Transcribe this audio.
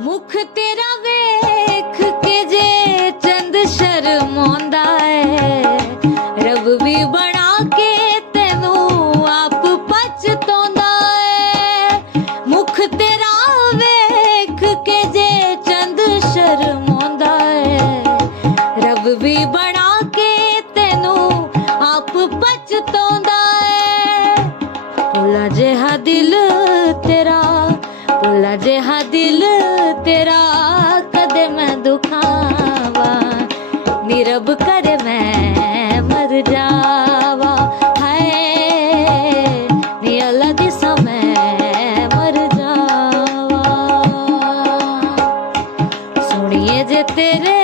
मुख तेरा वेख के जे चंद शर्मांदा है, रब भी बना के तेनू आप पछतांदा है। मुख तेरा वेख के जे चंद शर्मांदा है, रब भी बना के तेनू आप पछतांदा है। भुला जिहा दिल तेरा, भुला जिहा दिल तेरा, कदे मैं दुखावा नी रब करे मैं मर जावा। हाय नी अल्लाह दिसा मैं मर जावा। सुनिए जे तेरे